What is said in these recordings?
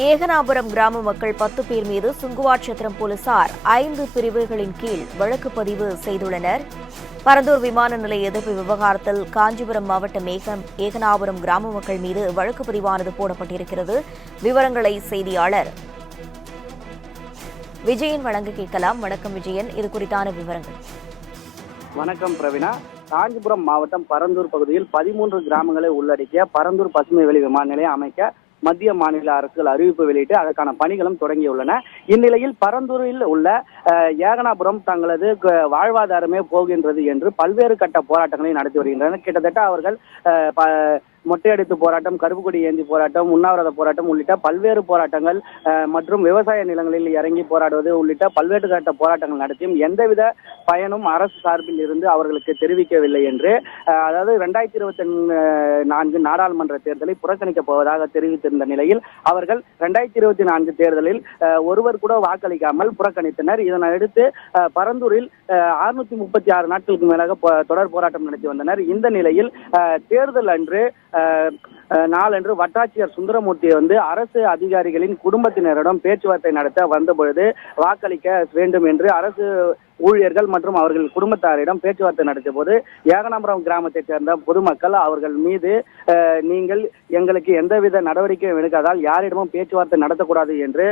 ஏகனாபுரம் கிராம மக்கள் 10 பேர் மீது சுங்குவாட்சத்திரம் போலீசார் 5 பிரிவுகளின் கீழ் வழக்கு பதிவு செய்துள்ளனர். பரந்தூர் விமான நிலைய எதிர்ப்பு விவகாரத்தில் காஞ்சிபுரம் மாவட்டம் ஏகனாபுரம் கிராம மக்கள் மீது வழக்கு பதிவானது போடப்பட்டிருக்கிறது. விவரங்களை செய்தியாளர் விஜயன் வழங்க கேட்கலாம். வணக்கம் விஜயன், இது குறித்தான விவரங்கள். வணக்கம் பிரவீனா. காஞ்சிபுரம் மாவட்டம் பரந்தூர் பகுதியில் 13 கிராமங்களை உள்ளடக்கிய பரந்தூர் பசுமை வெளி விமான நிலையம் அமைக்க மத்திய மாநில அரசுகள் அறிவிப்பு வெளியிட்டு அதற்கான பணிகளும் தொடங்கியுள்ளன. இந்நிலையில் பரந்தூரில் உள்ள ஏகனாபுரம் தங்களது வாழ்வாதாரமே போகின்றது என்று பல்வேறு கட்ட போராட்டங்களை நடத்தி வருகின்றனர். கிட்டத்தட்ட அவர்கள் மொட்டையடித்து போராட்டம், கருப்பு கொடி ஏந்தி போராட்டம், உண்ணாவிரத போராட்டம் உள்ளிட்ட பல்வேறு போராட்டங்கள் மற்றும் விவசாய நிலங்களில் இறங்கி போராடுவது உள்ளிட்ட பல்வேறு கட்ட போராட்டங்கள் நடத்தியும் எந்தவித பயனும் அரசு சார்பில் இருந்து அவர்களுக்கு தெரிவிக்கவில்லை என்று, அதாவது 2024 நாடாளுமன்ற தேர்தலை புறக்கணிக்கப் போவதாக தெரிவித்திருந்த நிலையில் அவர்கள் 2024 தேர்தலில் ஒருவர் கூட வாக்களிக்காமல் புறக்கணித்தனர். இதனையடுத்து பரந்தூரில் 636 நாட்களுக்கு மேலாக தொடர் போராட்டம் நடத்தி வந்தனர். இந்த நிலையில் தேர்தல் அன்று நாளன்று வட்டாட்சியர் சுந்தரமூர்த்தி அரசு அதிகாரிகளின் குடும்பத்தினரிடம் பேச்சுவார்த்தை நடத்த வந்தபொழுது வாக்களிக்க வேண்டும் என்று அரசு ஊழியர்கள் மற்றும் அவர்கள் குடும்பத்தாரிடம் பேச்சுவார்த்தை நடத்திய போது ஏகனாபுரம் கிராமத்தைச் சேர்ந்த பொதுமக்கள் அவர்கள் மீது நீங்கள் எங்களுக்கு எந்தவித நடவடிக்கையும் எடுக்காதால் யாரிடமும் பேச்சுவார்த்தை நடத்தக்கூடாது என்று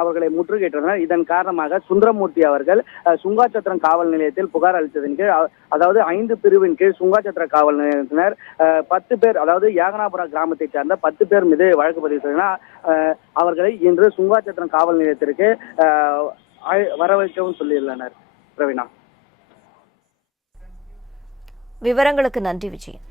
அவர்களை முற்றுகையிட்டனர். இதன் காரணமாக சுந்தரமூர்த்தி அவர்கள் சுங்காச்சத்திரம் காவல் நிலையத்தில் புகார் அளித்ததன் கீழ், அதாவது 5 பிரிவின் கீழ் சுங்காச்சத்திர காவல் நிலையத்தினர் 10 பேர், அதாவது ஏகனாபுரம் கிராமத்தை சேர்ந்த 10 பேர் மீது வழக்கு பதிவு செய்தனர். அவர்களை இன்று சுங்காச்சத்திரம் காவல் நிலையத்திற்கு வரவைக்கவும் சொல்லியுள்ளனர். பிரவீனா, விவரங்களுக்கு நன்றி விஜயன்.